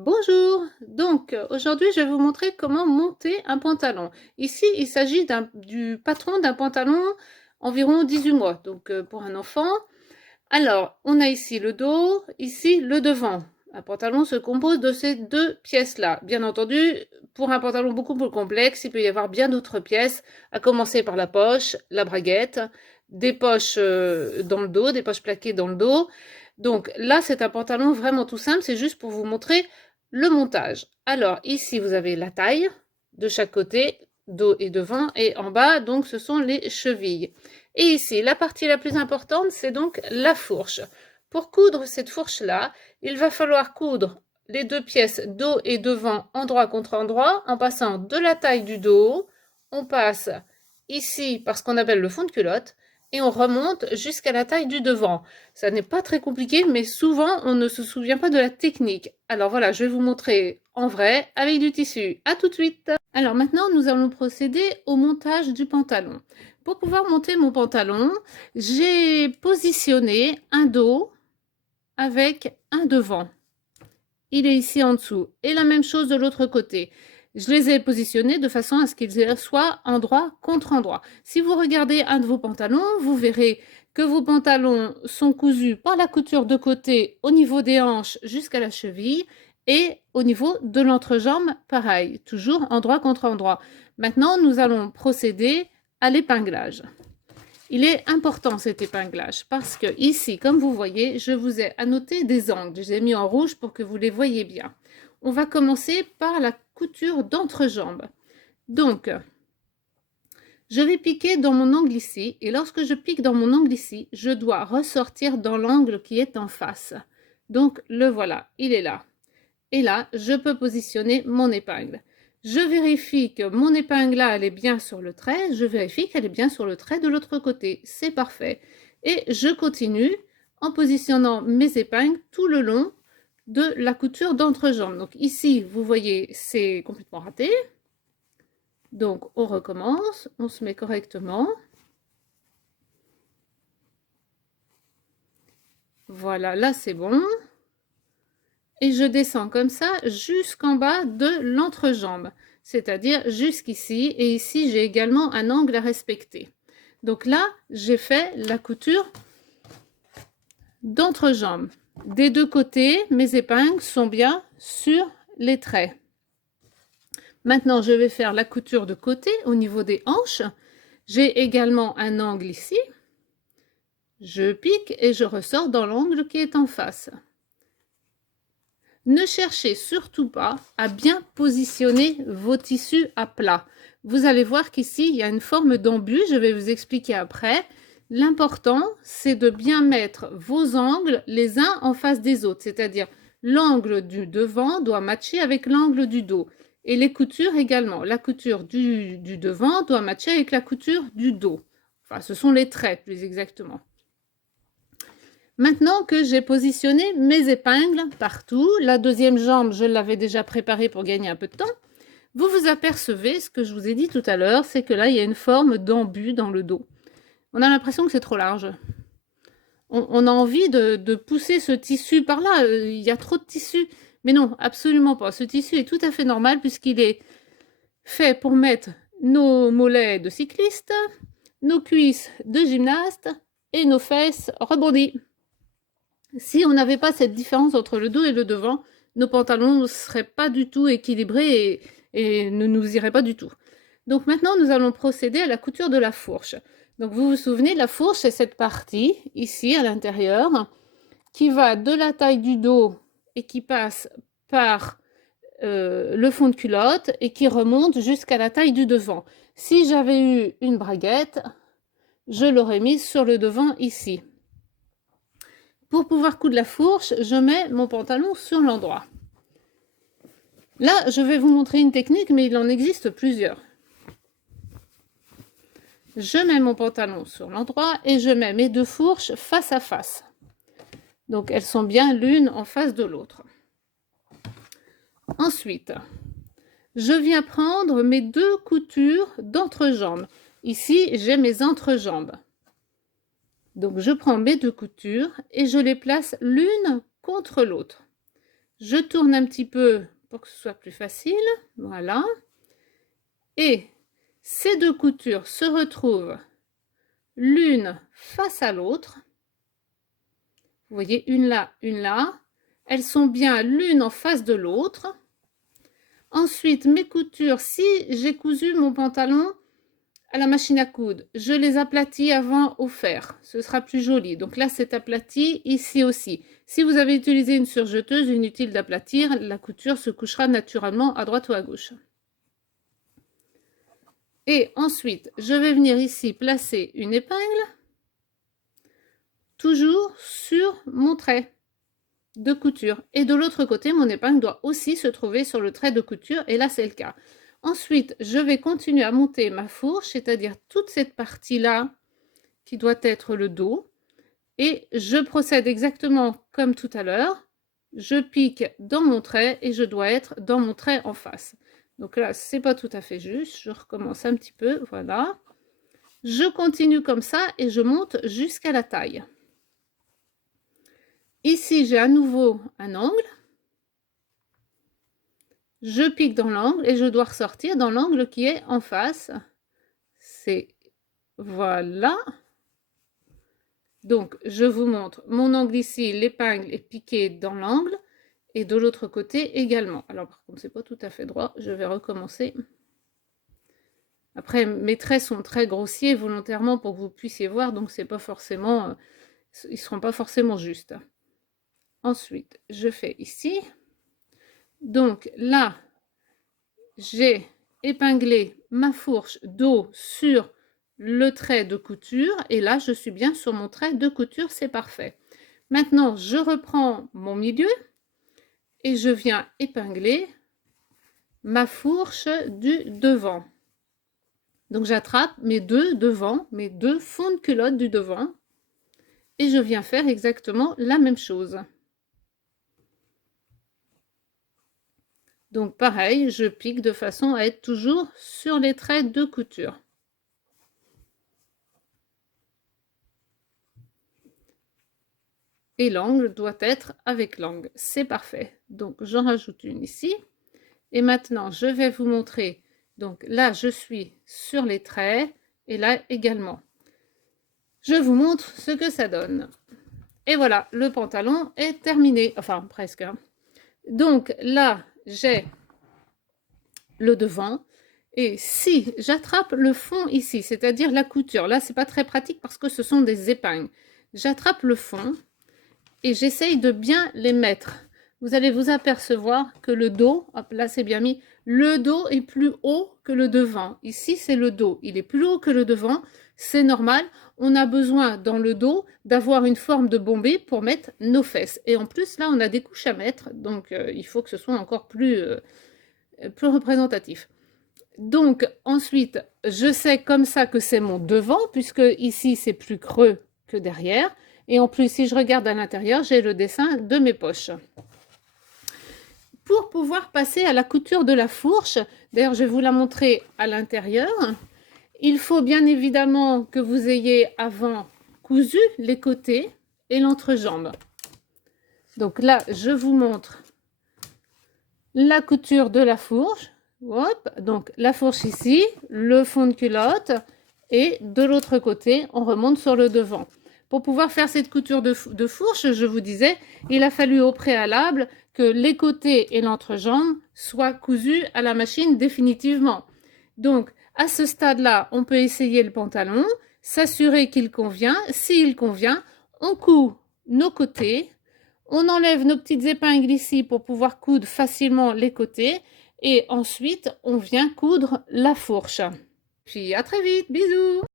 Bonjour, donc aujourd'hui je vais vous montrer comment monter un pantalon. Ici il s'agit du patron d'un pantalon environ 18 mois, donc pour un enfant. Alors on a ici le dos, ici le devant. Un pantalon se compose de ces deux pièces-là. Bien entendu, pour un pantalon beaucoup plus complexe, il peut y avoir bien d'autres pièces, à commencer par la poche, la braguette, des poches dans le dos, des poches plaquées dans le dos. Donc là, c'est un pantalon vraiment tout simple, c'est juste pour vous montrer le montage. Alors ici, vous avez la taille de chaque côté, dos et devant, et en bas, donc ce sont les chevilles. Et ici, la partie la plus importante, c'est donc la fourche. Pour coudre cette fourche-là, il va falloir coudre les deux pièces dos et devant endroit contre endroit en passant de la taille du dos, on passe ici par ce qu'on appelle le fond de culotte et on remonte jusqu'à la taille du devant. Ça n'est pas très compliqué, mais souvent on ne se souvient pas de la technique. Alors voilà, je vais vous montrer en vrai avec du tissu. À tout de suite. Alors maintenant, nous allons procéder au montage du pantalon. Pour pouvoir monter mon pantalon, j'ai positionné un dos avec un devant. Il est ici en dessous. Et la même chose de l'autre côté. Je les ai positionnés de façon à ce qu'ils soient endroit contre endroit. Si vous regardez un de vos pantalons, vous verrez que vos pantalons sont cousus par la couture de côté au niveau des hanches jusqu'à la cheville et au niveau de l'entrejambe, pareil, toujours endroit contre endroit. Maintenant, nous allons procéder à l'épinglage. Il est important cet épinglage parce que ici, comme vous voyez, je vous ai annoté des angles. Je les ai mis en rouge pour que vous les voyez bien. On va commencer par la couture d'entrejambe. Donc, je vais piquer dans mon angle ici et lorsque je pique dans mon angle ici, je dois ressortir dans l'angle qui est en face. Donc, le voilà, il est là. Et là, je peux positionner mon épingle. Je vérifie que mon épingle là, elle est bien sur le trait. Je vérifie qu'elle est bien sur le trait de l'autre côté. C'est parfait. Et je continue en positionnant mes épingles tout le long de la couture d'entrejambe. Donc ici, vous voyez, c'est complètement raté. Donc on recommence, on se met correctement. Voilà, là c'est bon. Et je descends comme ça jusqu'en bas de l'entrejambe, c'est-à-dire jusqu'ici. Et ici, j'ai également un angle à respecter. Donc là, j'ai fait la couture d'entrejambe. Des deux côtés, mes épingles sont bien sur les traits. Maintenant, je vais faire la couture de côté au niveau des hanches. J'ai également un angle ici. Je pique et je ressors dans l'angle qui est en face. Ne cherchez surtout pas à bien positionner vos tissus à plat. Vous allez voir qu'ici, il y a une forme d'embut, je vais vous expliquer après. L'important, c'est de bien mettre vos angles les uns en face des autres, c'est-à-dire l'angle du devant doit matcher avec l'angle du dos. Et les coutures également. La couture du devant doit matcher avec la couture du dos. Enfin, ce sont les traits, plus exactement. Maintenant que j'ai positionné mes épingles partout, la deuxième jambe, je l'avais déjà préparée pour gagner un peu de temps, vous vous apercevez, ce que je vous ai dit tout à l'heure, c'est que là, il y a une forme d'embut dans le dos. On a l'impression que c'est trop large. On a envie de pousser ce tissu par là, il y a trop de tissu. Mais non, absolument pas. Ce tissu est tout à fait normal puisqu'il est fait pour mettre nos mollets de cycliste, nos cuisses de gymnaste et nos fesses rebondies. Si on n'avait pas cette différence entre le dos et le devant, nos pantalons ne seraient pas du tout équilibrés et ne nous iraient pas du tout. Donc maintenant, nous allons procéder à la couture de la fourche. Donc vous vous souvenez, la fourche, c'est cette partie, ici, à l'intérieur, qui va de la taille du dos et qui passe par le fond de culotte et qui remonte jusqu'à la taille du devant. Si j'avais eu une braguette, je l'aurais mise sur le devant ici. Pour pouvoir coudre la fourche, je mets mon pantalon sur l'endroit. Là, je vais vous montrer une technique, mais il en existe plusieurs. Je mets mon pantalon sur l'endroit et je mets mes deux fourches face à face. Donc, elles sont bien l'une en face de l'autre. Ensuite, je viens prendre mes deux coutures d'entrejambe. Ici, j'ai mes entrejambes. Donc, je prends mes deux coutures et je les place l'une contre l'autre. Je tourne un petit peu pour que ce soit plus facile. Voilà. Et ces deux coutures se retrouvent l'une face à l'autre. Vous voyez, une là, une là. Elles sont bien l'une en face de l'autre. Ensuite, mes coutures, si j'ai cousu mon pantalon à la machine à coudre, je les aplatis avant au fer. Ce sera plus joli. Donc là, c'est aplati, ici aussi. Si vous avez utilisé une surjeteuse, inutile d'aplatir, la couture se couchera naturellement à droite ou à gauche. Et ensuite, je vais venir ici placer une épingle, toujours sur mon trait de couture. Et de l'autre côté, mon épingle doit aussi se trouver sur le trait de couture, et là, c'est le cas. Ensuite, je vais continuer à monter ma fourche, c'est-à-dire toute cette partie-là qui doit être le dos. Et je procède exactement comme tout à l'heure. Je pique dans mon trait et je dois être dans mon trait en face. Donc là, c'est pas tout à fait juste. Je recommence un petit peu, voilà. Je continue comme ça et je monte jusqu'à la taille. Ici, j'ai à nouveau un angle. Je pique dans l'angle et je dois ressortir dans l'angle qui est en face. C'est voilà. Donc, je vous montre mon angle ici, l'épingle est piquée dans l'angle et de l'autre côté également. Alors, par contre, c'est pas tout à fait droit, je vais recommencer. Après, mes traits sont très grossiers volontairement pour que vous puissiez voir, donc c'est pas forcément, ils seront pas forcément justes. Ensuite, je fais ici. Donc là, j'ai épinglé ma fourche dos sur le trait de couture et là, je suis bien sur mon trait de couture, c'est parfait. Maintenant, je reprends mon milieu et je viens épingler ma fourche du devant. Donc j'attrape mes deux devants, mes deux fonds de culotte du devant et je viens faire exactement la même chose. Donc pareil, je pique de façon à être toujours sur les traits de couture. Et l'angle doit être avec l'angle. C'est parfait. Donc j'en rajoute une ici. Et maintenant, je vais vous montrer. Donc là, je suis sur les traits et là également. Je vous montre ce que ça donne. Et voilà, le pantalon est terminé. Enfin, presque. Hein. Donc là, j'ai le devant. Et si j'attrape le fond ici, c'est-à-dire la couture, là, c'est pas très pratique parce que ce sont des épingles. J'attrape le fond et j'essaye de bien les mettre. Vous allez vous apercevoir que le dos, hop là c'est bien mis, le dos est plus haut que le devant. Ici c'est le dos, il est plus haut que le devant, c'est normal. On a besoin dans le dos d'avoir une forme de bombée pour mettre nos fesses. Et en plus là on a des couches à mettre, donc il faut que ce soit encore plus représentatif. Donc ensuite, je sais comme ça que c'est mon devant, puisque ici c'est plus creux que derrière. Et en plus, si je regarde à l'intérieur, j'ai le dessin de mes poches. Pour pouvoir passer à la couture de la fourche, d'ailleurs je vais vous la montrer à l'intérieur, il faut bien évidemment que vous ayez avant cousu les côtés et l'entrejambe. Donc là, je vous montre la couture de la fourche. Hop, donc la fourche ici, le fond de culotte et de l'autre côté, on remonte sur le devant. Pour pouvoir faire cette couture de fourche, je vous disais, il a fallu au préalable que les côtés et l'entrejambe soient cousus à la machine définitivement. Donc, à ce stade-là, on peut essayer le pantalon, s'assurer qu'il convient. S'il convient, on coud nos côtés, on enlève nos petites épingles ici pour pouvoir coudre facilement les côtés et ensuite, on vient coudre la fourche. Puis à très vite, bisous!